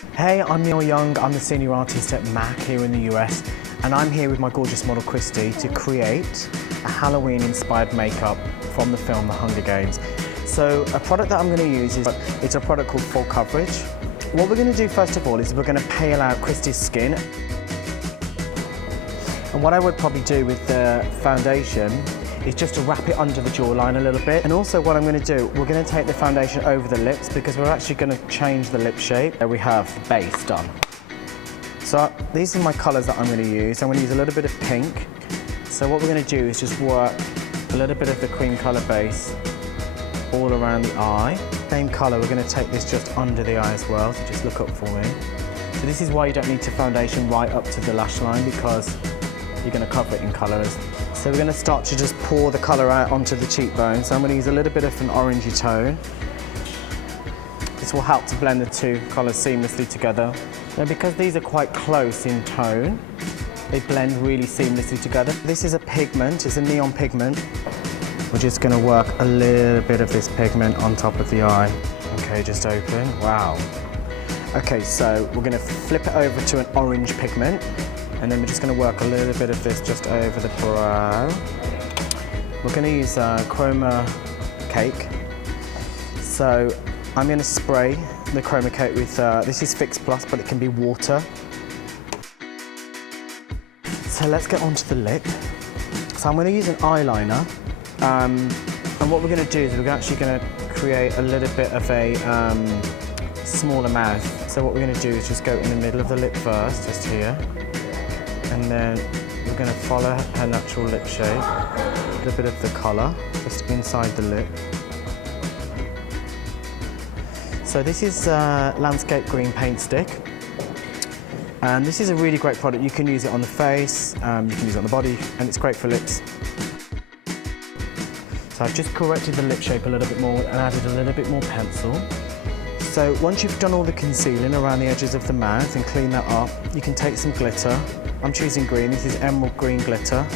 Hey, I'm Neil Young. I'm the senior artist at MAC here in the US, and I'm here with my gorgeous model Christy to create a Halloween-inspired makeup from the film The Hunger Games. So a product that I'm going to use it's a product called Full Coverage. What we're going to do first of all is we're going to pale out Christy's skin. And what I would probably do with the foundation is just to wrap it under the jawline a little bit. And also what I'm going to do, we're going to take the foundation over the lips because we're actually going to change the lip shape. There we have the base done. So these are my colours that I'm going to use. I'm going to use a little bit of pink. So what we're going to do is just work a little bit of the cream colour base all around the eye. Same colour, we're going to take this just under the eye as well, so just look up for me. So this is why you don't need to foundation right up to the lash line because you're going to cover it in colours. So we're going to start to just pour the colour out onto the cheekbone. So I'm going to use a little bit of an orangey tone. This will help to blend the two colours seamlessly together. Now because these are quite close in tone, they blend really seamlessly together. This is a pigment, it's a neon pigment. We're just going to work a little bit of this pigment on top of the eye. Okay, just open, wow. Okay, so we're going to flip it over to an orange pigment. And then we're just going to work a little bit of this just over the brow. We're going to use Chroma Cake. So I'm going to spray the Chroma Cake with, this is Fix Plus, but it can be water. So let's get onto the lip. So I'm going to use an eyeliner. And what we're going to do is we're actually going to create a little bit of a smaller mouth. So what we're going to do is just go in the middle of the lip first, just here. And then we're going to follow her natural lip shape, a little bit of the colour just inside the lip. So this is Landscape Green Paint Stick, and this is a really great product. You can use it on the face, you can use it on the body, and it's great for lips. So I've just corrected the lip shape a little bit more and added a little bit more pencil. So once you've done all the concealing around the edges of the mouth and clean that up, you can take some glitter. I'm choosing green, this is emerald green glitter,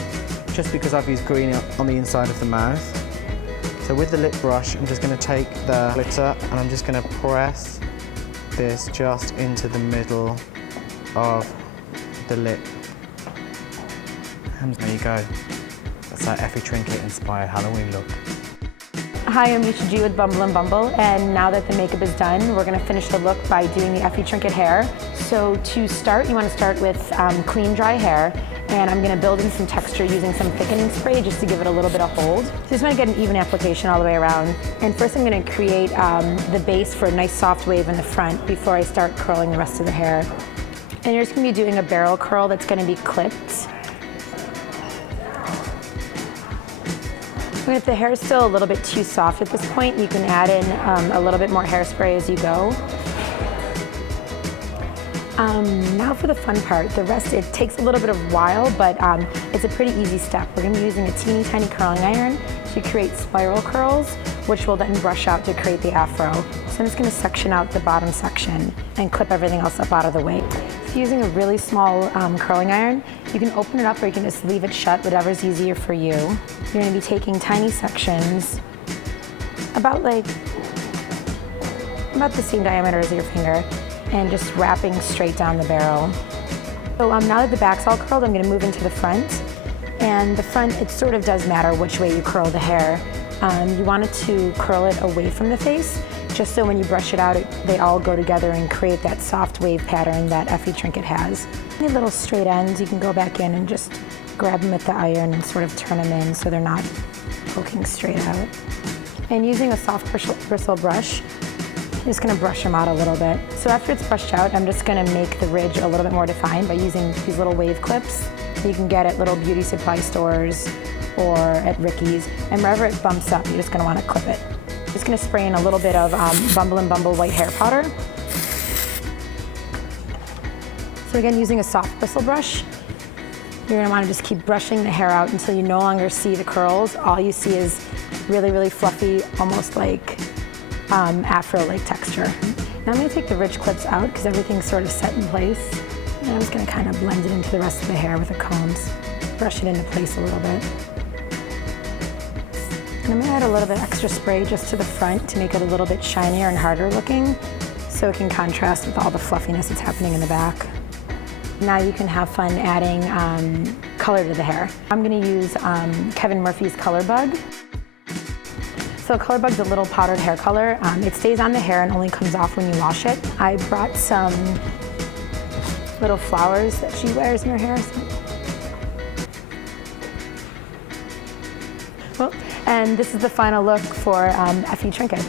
just because I've used green on the inside of the mouth. So with the lip brush, I'm just going to take the glitter and I'm just going to press this just into the middle of the lip. And there you go. That's our Effie Trinket inspired Halloween look. Hi, I'm Misha G with Bumble and Bumble, and now that the makeup is done, we're going to finish the look by doing the Effie Trinket hair. So to start, you want to start with clean, dry hair, and I'm going to build in some texture using some thickening spray just to give it a little bit of hold. So just want to get an even application all the way around. And first I'm going to create the base for a nice soft wave in the front before I start curling the rest of the hair. And you're just going to be doing a barrel curl that's going to be clipped. If the hair is still a little bit too soft at this point, you can add in a little bit more hairspray as you go. Now for the fun part. The rest, it takes a little bit of while, but it's a pretty easy step. We're going to be using a teeny tiny curling iron to create spiral curls, which will then brush out to create the afro. So I'm just going to section out the bottom section and clip everything else up out of the way. So using a really small curling iron, you can open it up or you can just leave it shut, whatever's easier for you. You're going to be taking tiny sections, about the same diameter as your finger, and just wrapping straight down the barrel. So now that the back's all curled, I'm going to move into the front. And the front, it sort of does matter which way you curl the hair. You want it to curl it away from the face, just so when you brush it out, they all go together and create that soft wave pattern that Effie Trinket has. Any little straight ends, you can go back in and just grab them with the iron and sort of turn them in so they're not poking straight out. And using a soft bristle brush, I'm just going to brush them out a little bit. So after it's brushed out, I'm just going to make the ridge a little bit more defined by using these little wave clips that you can get at little beauty supply stores or at Ricky's. And wherever it bumps up, you're just going to want to clip it. Just going to spray in a little bit of Bumble and Bumble white hair powder. So again, using a soft bristle brush, you're going to want to just keep brushing the hair out until you no longer see the curls. All you see is really, really fluffy, almost like afro-like texture. Now I'm going to take the ridge clips out because everything's sort of set in place. And I'm just going to kind of blend it into the rest of the hair with the combs. Brush it into place a little bit. And I'm going to add a little bit extra spray just to the front to make it a little bit shinier and harder looking. so it can contrast with all the fluffiness that's happening in the back. Now you can have fun adding color to the hair. I'm going to use Kevin Murphy's Color Bug. So Color Bug's a little powdered hair color. It stays on the hair and only comes off when you wash it. I brought some little flowers that she wears in her hair. Well, and this is the final look for Effie Trinket.